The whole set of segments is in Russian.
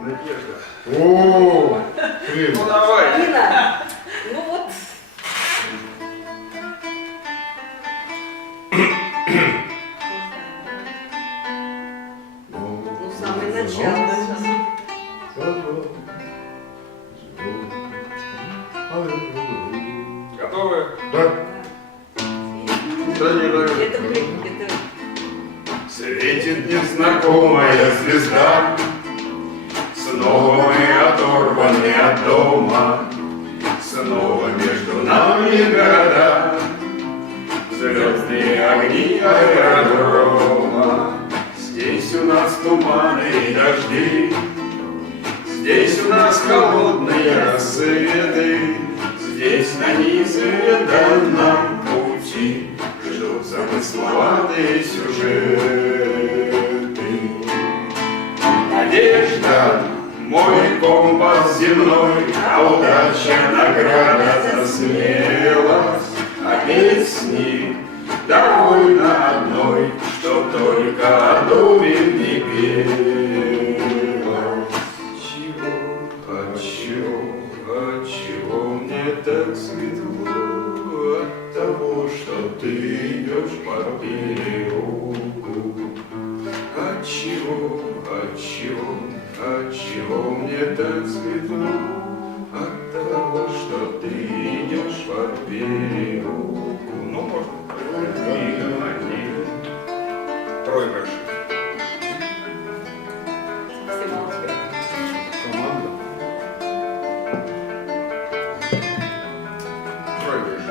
Надежда. О, блин. Ну давай. Нина, ну вот. Ну, самое начало. Готовы? Да. Да не говорю. Это. Светит незнакомая звезда. Снова мы оторваны от дома. Снова между нами города. Звездные огни аэродрома. Здесь у нас туманы и дожди. Здесь у нас холодные рассветы. Здесь на неизведанном пути ждут замысловатые сюжеты. Надежда, мой компас земной, а удача награда за смелость. А песни довольно одной, что только о доме не пелось. Отчего мне так светло от того, что ты идешь по переулку? Отчего мне так светло от того, что ты идешь по переулку? Ну, можно один. Проигрыш. Все молчат. Команда. Проигрыш.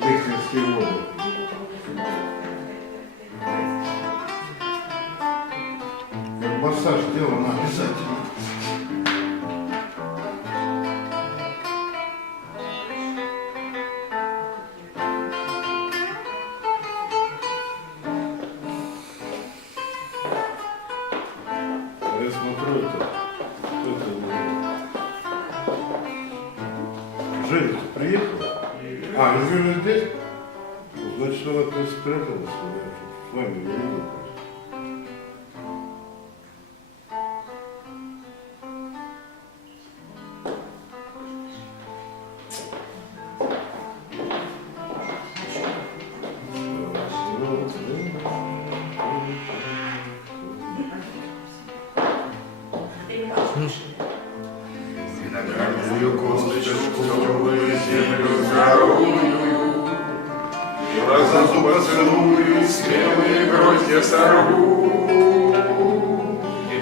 Лихвинские воды. Как массаж сделано обязательно. Я смотрю, это Женя приехала? А, ну вы здесь? Значит, она то спряталась, я с вами не видел просто. Виноградную косточку, теплую землю здоровую, глаза поцелую, смелые гроздья сорву. И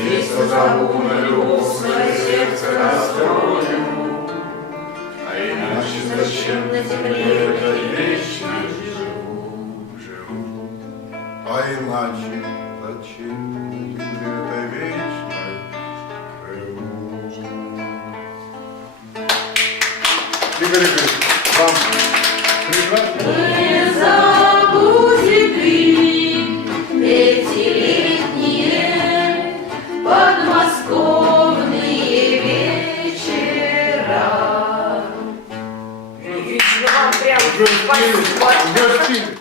здесь позову на любовь свое сердце раскрою, а иначе зачем на земле это вечно живу? А иначе зачем это вечно живу? Игорь Игоревич, вам прекрасно? Не забудь ты эти летние подмосковные вечера. Отлично, вам прям Уже спели, спасибо. уже спели.